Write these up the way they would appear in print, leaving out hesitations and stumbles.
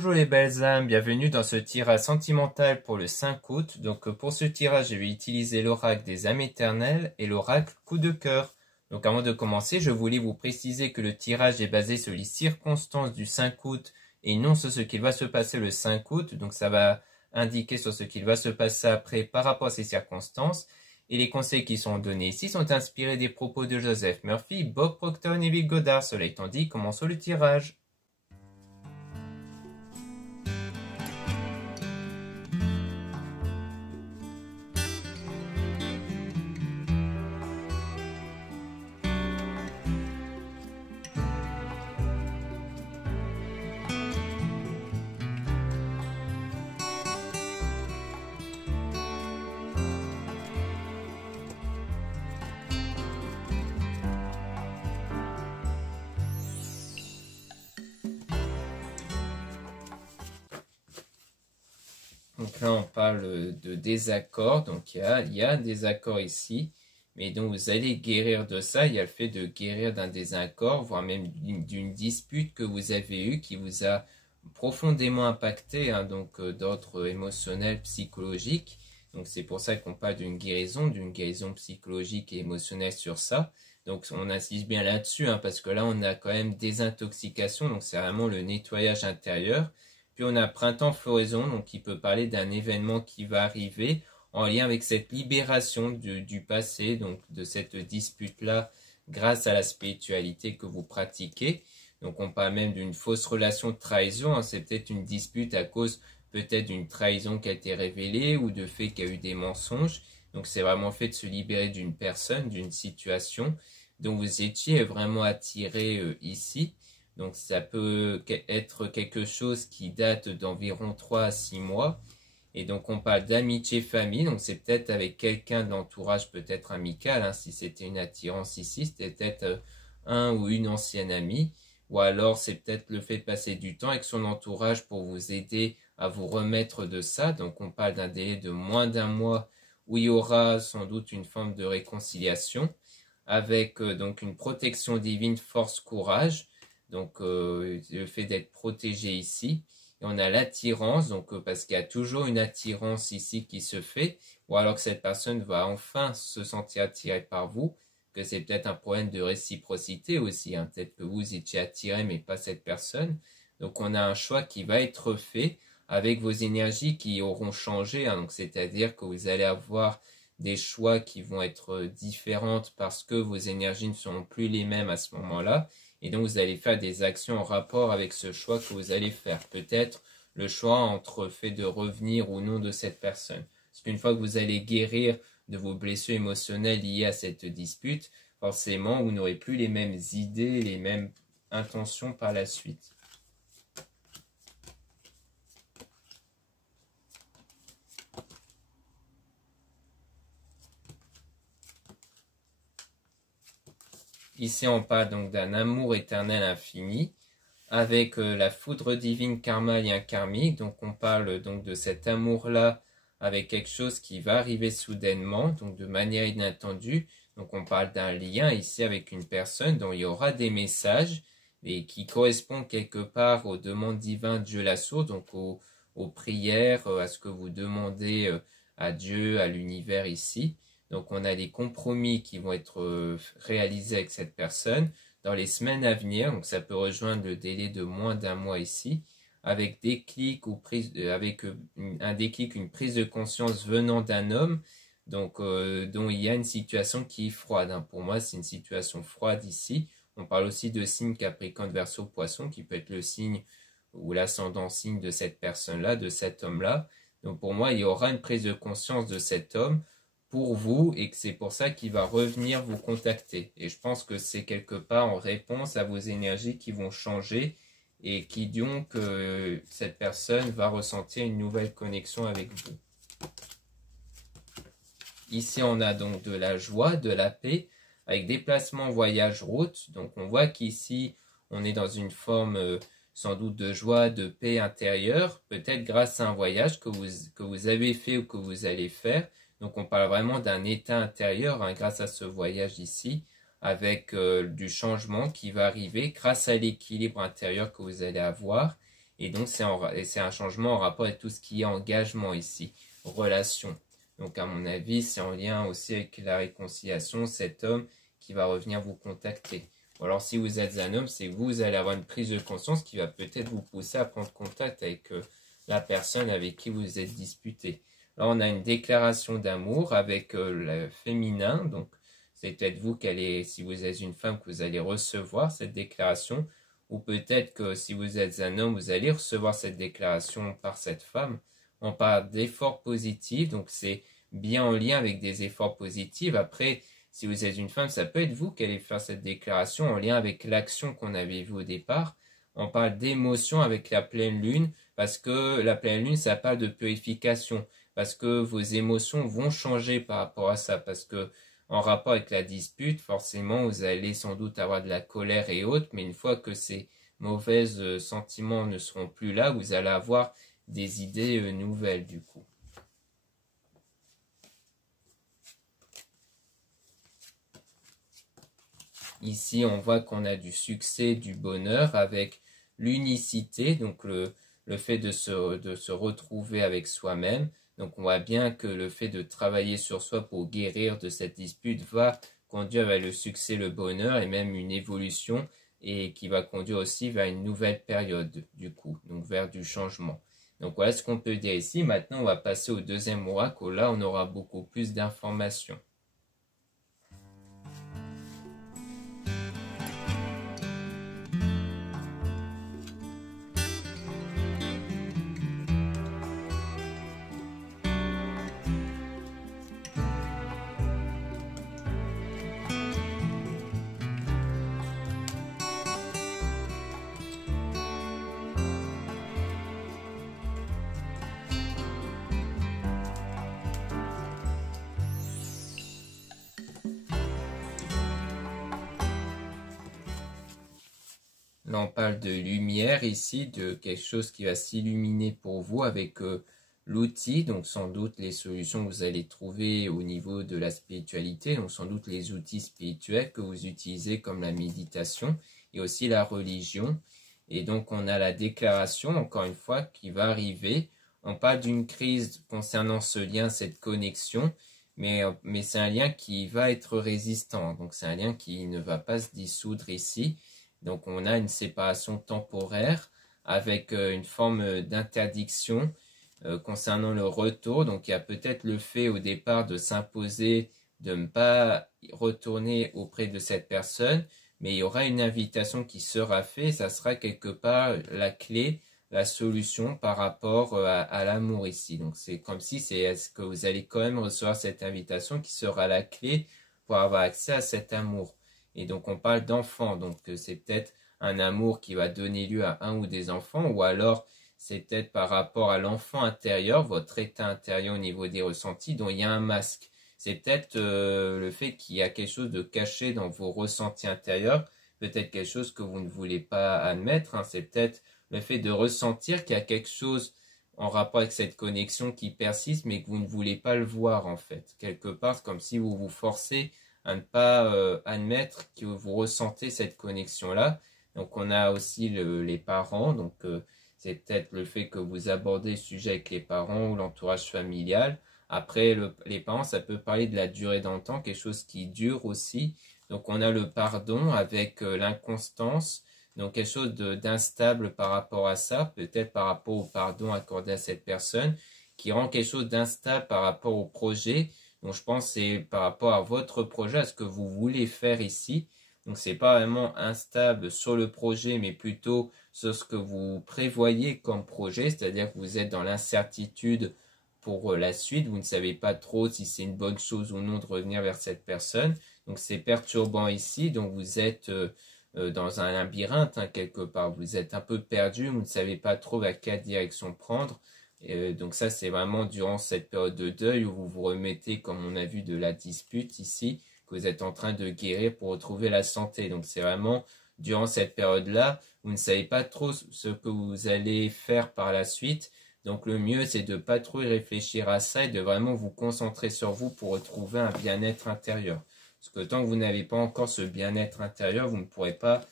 Bonjour les belles âmes, bienvenue dans ce tirage sentimental pour le 5 août. Donc pour ce tirage, je vais utiliser l'oracle des âmes éternelles et l'oracle coup de cœur. Donc avant de commencer, je voulais vous préciser que le tirage est basé sur les circonstances du 5 août et non sur ce qu'il va se passer le 5 août. Donc ça va indiquer sur ce qu'il va se passer après par rapport à ces circonstances. Et les conseils qui sont donnés ici sont inspirés des propos de Joseph Murphy, Bob Proctor et Neville Goddard. Cela étant dit, commençons le tirage. Donc là, on parle de désaccord. Donc il y a un désaccord ici. Mais donc vous allez guérir de ça. Il y a le fait de guérir d'un désaccord, voire même d'une dispute que vous avez eue qui vous a profondément impacté, donc d'ordre émotionnel, psychologique. Donc c'est pour ça qu'on parle d'une guérison psychologique et émotionnelle sur ça. Donc on insiste bien là-dessus, parce que là on a quand même désintoxication. Donc c'est vraiment le nettoyage intérieur. Puis on a printemps floraison, donc qui peut parler d'un événement qui va arriver en lien avec cette libération du passé, donc de cette dispute-là, grâce à la spiritualité que vous pratiquez. Donc on parle même d'une fausse relation de trahison, c'est peut-être une dispute à cause peut-être d'une trahison qui a été révélée ou de fait qu'il y a eu des mensonges. Donc c'est vraiment fait de se libérer d'une personne, d'une situation dont vous étiez vraiment attiré ici. Donc ça peut être quelque chose qui date d'environ 3 à 6 mois. Et donc on parle d'amitié famille, donc c'est peut-être avec quelqu'un de l'entourage peut-être amical, si c'était une attirance ici, c'était peut-être un ou une ancienne amie. Ou alors c'est peut-être le fait de passer du temps avec son entourage pour vous aider à vous remettre de ça. Donc on parle d'un délai de moins d'un mois où il y aura sans doute une forme de réconciliation avec donc une protection divine, force, courage. Donc le fait d'être protégé ici. Et on a l'attirance, donc parce qu'il y a toujours une attirance ici qui se fait, ou alors que cette personne va enfin se sentir attirée par vous, que c'est peut-être un problème de réciprocité aussi, peut-être que vous étiez attiré mais pas cette personne. Donc on a un choix qui va être fait avec vos énergies qui auront changé, donc c'est-à-dire que vous allez avoir des choix qui vont être différentes parce que vos énergies ne seront plus les mêmes à ce moment-là. Et donc, vous allez faire des actions en rapport avec ce choix que vous allez faire. Peut-être le choix entre le fait de revenir ou non de cette personne. Parce qu'une fois que vous allez guérir de vos blessures émotionnelles liées à cette dispute, forcément, vous n'aurez plus les mêmes idées, les mêmes intentions par la suite. Ici, on parle donc d'un amour éternel infini, avec la foudre divine karma lien karmique. Donc on parle donc de cet amour-là avec quelque chose qui va arriver soudainement, donc de manière inattendue. Donc on parle d'un lien ici avec une personne dont il y aura des messages et qui correspondent quelque part aux demandes divines de Dieu la source, donc aux prières, à ce que vous demandez à Dieu, à l'univers ici. Donc on a des compromis qui vont être réalisés avec cette personne dans les semaines à venir, donc ça peut rejoindre le délai de moins d'un mois ici, avec déclic ou avec un déclic, une prise de conscience venant d'un homme, donc dont il y a une situation qui est froide. Pour moi, c'est une situation froide ici. On parle aussi de signe Capricorne, Verseau, Poisson, qui peut être le signe ou l'ascendant signe de cette personne-là, de cet homme-là. Donc pour moi, il y aura une prise de conscience de cet homme pour vous et que c'est pour ça qu'il va revenir vous contacter. Et je pense que c'est quelque part en réponse à vos énergies qui vont changer et qui diront que cette personne va ressentir une nouvelle connexion avec vous. Ici, on a donc de la joie, de la paix, avec déplacement, voyage, route. Donc on voit qu'ici, on est dans une forme sans doute de joie, de paix intérieure, peut-être grâce à un voyage que vous avez fait ou que vous allez faire. Donc on parle vraiment d'un état intérieur grâce à ce voyage ici, avec du changement qui va arriver grâce à l'équilibre intérieur que vous allez avoir Et donc, c'est un changement en rapport avec tout ce qui est engagement ici, relation. Donc, à mon avis, c'est en lien aussi avec la réconciliation, cet homme qui va revenir vous contacter. Ou alors, si vous êtes un homme, c'est que vous allez avoir une prise de conscience qui va peut-être vous pousser à prendre contact avec la personne avec qui vous êtes disputé. Là, on a une déclaration d'amour avec le féminin. Donc, c'est peut-être vous qui allez, si vous êtes une femme, que vous allez recevoir cette déclaration. Ou peut-être que si vous êtes un homme, vous allez recevoir cette déclaration par cette femme. On parle d'efforts positifs, donc c'est bien en lien avec des efforts positifs. Après, si vous êtes une femme, ça peut être vous qui allez faire cette déclaration en lien avec l'action qu'on avait vue au départ. On parle d'émotion avec la pleine lune, parce que la pleine lune, ça parle de purification, parce que vos émotions vont changer par rapport à ça, parce que en rapport avec la dispute, forcément, vous allez sans doute avoir de la colère et autres, mais une fois que ces mauvais sentiments ne seront plus là, vous allez avoir des idées nouvelles du coup. Ici, on voit qu'on a du succès, du bonheur avec l'unicité, donc le fait de se retrouver avec soi-même. Donc on voit bien que le fait de travailler sur soi pour guérir de cette dispute va conduire vers le succès, le bonheur et même une évolution et qui va conduire aussi vers une nouvelle période du coup, donc vers du changement. Donc voilà ce qu'on peut dire ici. Maintenant on va passer au deuxième oracle où là on aura beaucoup plus d'informations. Là, on parle de lumière ici, de quelque chose qui va s'illuminer pour vous avec l'outil, donc sans doute les solutions que vous allez trouver au niveau de la spiritualité, donc sans doute les outils spirituels que vous utilisez comme la méditation et aussi la religion. Et donc, on a la déclaration, encore une fois, qui va arriver. On parle d'une crise concernant ce lien, cette connexion, mais c'est un lien qui va être résistant, donc c'est un lien qui ne va pas se dissoudre ici. Donc on a une séparation temporaire avec une forme d'interdiction concernant le retour. Donc il y a peut-être le fait au départ de s'imposer de ne pas retourner auprès de cette personne, mais il y aura une invitation qui sera faite. Ça sera quelque part la clé, la solution par rapport à l'amour ici. Donc c'est comme si est-ce que vous allez quand même recevoir cette invitation qui sera la clé pour avoir accès à cet amour. Et donc on parle d'enfants, donc c'est peut-être un amour qui va donner lieu à un ou des enfants, ou alors c'est peut-être par rapport à l'enfant intérieur, votre état intérieur au niveau des ressentis, dont il y a un masque. C'est peut-être le fait qu'il y a quelque chose de caché dans vos ressentis intérieurs, peut-être quelque chose que vous ne voulez pas admettre, hein. C'est peut-être le fait de ressentir qu'il y a quelque chose en rapport avec cette connexion qui persiste, mais que vous ne voulez pas le voir en fait. Quelque part, comme si vous vous forcez à ne pas admettre que vous ressentez cette connexion-là. Donc on a aussi les parents, donc c'est peut-être le fait que vous abordez le sujet avec les parents ou l'entourage familial. Après, les parents, ça peut parler de la durée dans le temps, quelque chose qui dure aussi. Donc on a le pardon avec l'inconstance, donc quelque chose d'instable par rapport à ça, peut-être par rapport au pardon accordé à cette personne, qui rend quelque chose d'instable par rapport au projet. Donc je pense que c'est par rapport à votre projet, à ce que vous voulez faire ici. Donc c'est pas vraiment instable sur le projet, mais plutôt sur ce que vous prévoyez comme projet, c'est-à-dire que vous êtes dans l'incertitude pour la suite, vous ne savez pas trop si c'est une bonne chose ou non de revenir vers cette personne. Donc c'est perturbant ici, donc vous êtes dans un labyrinthe hein, quelque part, vous êtes un peu perdu, vous ne savez pas trop vers quelle direction prendre. Donc ça, c'est vraiment durant cette période de deuil où vous vous remettez, comme on a vu, de la dispute ici, que vous êtes en train de guérir pour retrouver la santé. Donc c'est vraiment durant cette période-là, vous ne savez pas trop ce que vous allez faire par la suite. Donc le mieux, c'est de ne pas trop y réfléchir à ça et de vraiment vous concentrer sur vous pour retrouver un bien-être intérieur. Parce que tant que vous n'avez pas encore ce bien-être intérieur, vous ne pourrez pas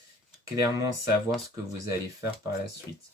clairement savoir ce que vous allez faire par la suite.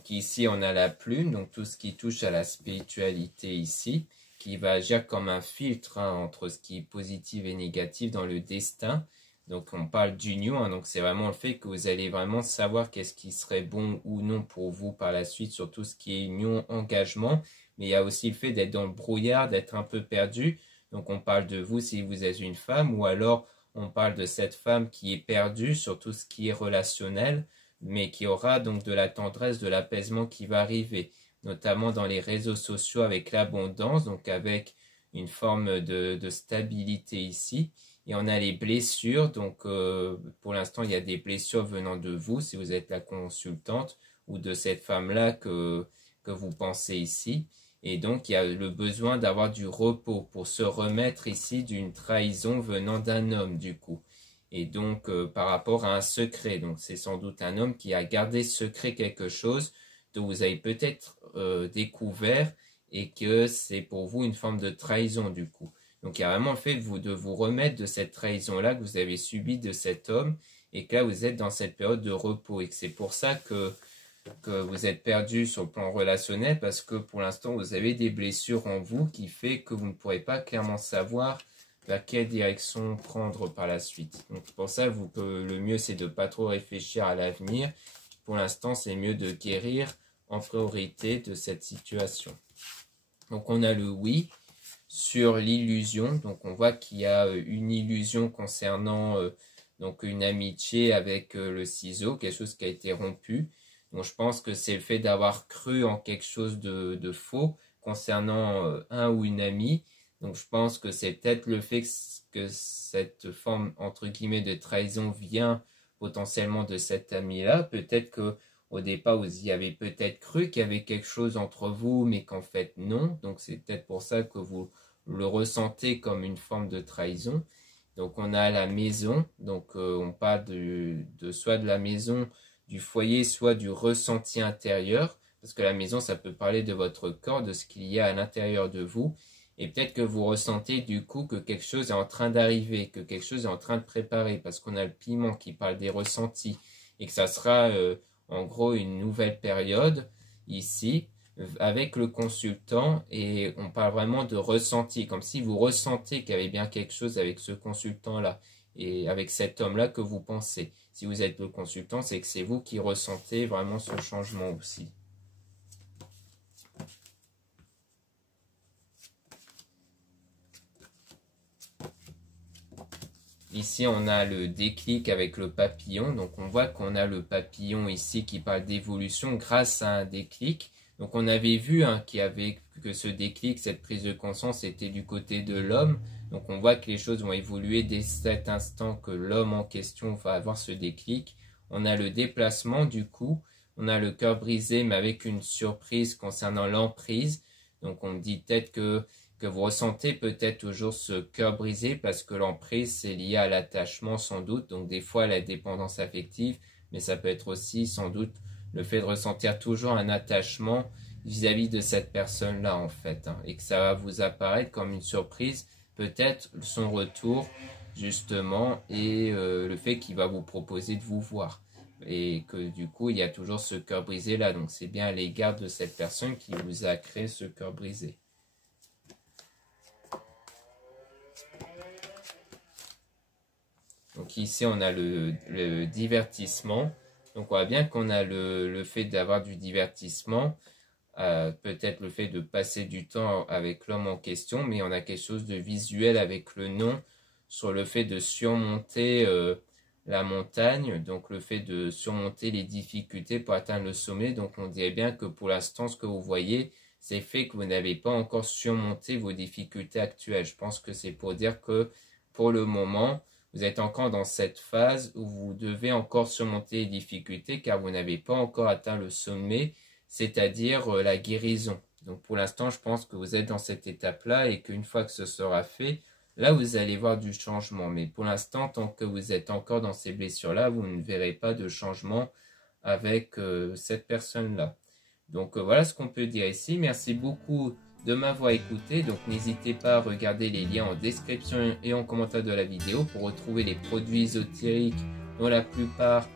Donc ici, on a la plume, donc tout ce qui touche à la spiritualité ici, qui va agir comme un filtre entre ce qui est positif et négatif dans le destin. Donc on parle d'union, donc c'est vraiment le fait que vous allez vraiment savoir qu'est-ce qui serait bon ou non pour vous par la suite, sur tout ce qui est union, engagement. Mais il y a aussi le fait d'être dans le brouillard, d'être un peu perdu. Donc on parle de vous si vous êtes une femme, ou alors on parle de cette femme qui est perdue sur tout ce qui est relationnel, mais qui aura donc de la tendresse, de l'apaisement qui va arriver, notamment dans les réseaux sociaux avec l'abondance, donc avec une forme de stabilité ici. Et on a les blessures, donc pour l'instant il y a des blessures venant de vous, si vous êtes la consultante, ou de cette femme-là que vous pensez ici. Et donc il y a le besoin d'avoir du repos pour se remettre ici d'une trahison venant d'un homme du coup. Et donc par rapport à un secret, donc c'est sans doute un homme qui a gardé secret quelque chose dont vous avez peut-être découvert, et que c'est pour vous une forme de trahison du coup. Donc il y a vraiment le fait de vous remettre de cette trahison-là que vous avez subie de cet homme, et que là vous êtes dans cette période de repos, et que c'est pour ça que vous êtes perdu sur le plan relationnel, parce que pour l'instant vous avez des blessures en vous qui fait que vous ne pourrez pas clairement savoir vers quelle direction prendre par la suite. Donc c'est pour ça que le mieux c'est de ne pas trop réfléchir à l'avenir. Pour l'instant c'est mieux de guérir en priorité de cette situation. Donc on a le oui sur l'illusion, donc on voit qu'il y a une illusion concernant donc une amitié avec le ciseau, quelque chose qui a été rompu. Donc je pense que c'est le fait d'avoir cru en quelque chose de faux concernant un ou une amie. Donc je pense que c'est peut-être le fait que cette forme entre guillemets de trahison vient potentiellement de cet ami-là. Peut-être que au départ vous y avez peut-être cru qu'il y avait quelque chose entre vous, mais qu'en fait non. Donc c'est peut-être pour ça que vous le ressentez comme une forme de trahison. Donc on a la maison, donc on parle soit de la maison, du foyer, soit du ressenti intérieur, parce que la maison ça peut parler de votre corps, de ce qu'il y a à l'intérieur de vous, et peut-être que vous ressentez du coup que quelque chose est en train d'arriver, que quelque chose est en train de préparer, parce qu'on a le piment qui parle des ressentis, et que ça sera en gros une nouvelle période ici, avec le consultant, et on parle vraiment de ressenti, comme si vous ressentez qu'il y avait bien quelque chose avec ce consultant-là, et avec cet homme-là que vous pensez. Si vous êtes le consultant, c'est que c'est vous qui ressentez vraiment ce changement aussi. Ici, on a le déclic avec le papillon. Donc, on voit qu'on a le papillon ici qui parle d'évolution grâce à un déclic. Donc, on avait vu que ce déclic, cette prise de conscience était du côté de l'homme. Donc, on voit que les choses vont évoluer dès cet instant que l'homme en question va avoir ce déclic. On a le déplacement du coup. On a le cœur brisé, mais avec une surprise concernant l'emprise. Donc, on dit peut-être que vous ressentez peut-être toujours ce cœur brisé, parce que l'emprise c'est lié à l'attachement sans doute, donc des fois à la dépendance affective, mais ça peut être aussi sans doute le fait de ressentir toujours un attachement vis-à-vis de cette personne-là en fait, et que ça va vous apparaître comme une surprise, peut-être son retour justement, et le fait qu'il va vous proposer de vous voir, et que du coup il y a toujours ce cœur brisé là, donc c'est bien à l'égard de cette personne qui vous a créé ce cœur brisé. Donc ici, on a le divertissement. Donc on voit bien qu'on a le fait d'avoir du divertissement, peut-être le fait de passer du temps avec l'homme en question, mais on a quelque chose de visuel avec le nom, sur le fait de surmonter la montagne, donc le fait de surmonter les difficultés pour atteindre le sommet. Donc on dirait bien que pour l'instant, ce que vous voyez, c'est le fait que vous n'avez pas encore surmonté vos difficultés actuelles. Je pense que c'est pour dire que pour le moment, vous êtes encore dans cette phase où vous devez encore surmonter les difficultés, car vous n'avez pas encore atteint le sommet, c'est-à-dire la guérison. Donc pour l'instant, je pense que vous êtes dans cette étape-là, et qu'une fois que ce sera fait, là vous allez voir du changement. Mais pour l'instant, tant que vous êtes encore dans ces blessures-là, vous ne verrez pas de changement avec cette personne-là. Donc voilà ce qu'on peut dire ici. Merci beaucoup de m'avoir écouté. Donc n'hésitez pas à regarder les liens en description et en commentaire de la vidéo pour retrouver les produits ésotériques dont la plupart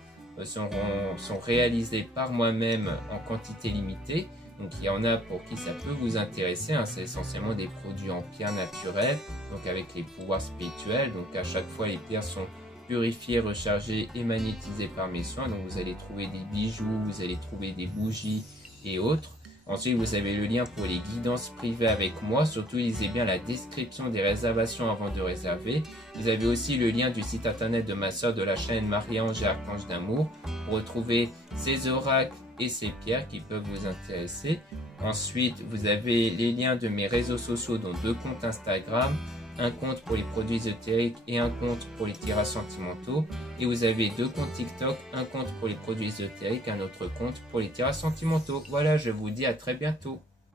sont réalisés par moi-même en quantité limitée. Donc il y en a pour qui ça peut vous intéresser, hein. C'est essentiellement des produits en pierre naturelle, donc avec les pouvoirs spirituels. Donc à chaque fois les pierres sont purifiées, rechargées et magnétisées par mes soins. Donc vous allez trouver des bijoux, vous allez trouver des bougies et autres. Ensuite vous avez le lien pour les guidances privées avec moi, surtout lisez bien la description des réservations avant de réserver. Vous avez aussi le lien du site internet de ma soeur de la chaîne Marie-Ange et Archange d'Amour pour retrouver ces oracles et ces pierres qui peuvent vous intéresser. Ensuite, vous avez les liens de mes réseaux sociaux, dont 2 comptes Instagram, un compte pour les produits ésotériques et un compte pour les tirages sentimentaux. Et vous avez 2 comptes TikTok, un compte pour les produits ésotériques, un autre compte pour les tirages sentimentaux. Voilà, je vous dis à très bientôt.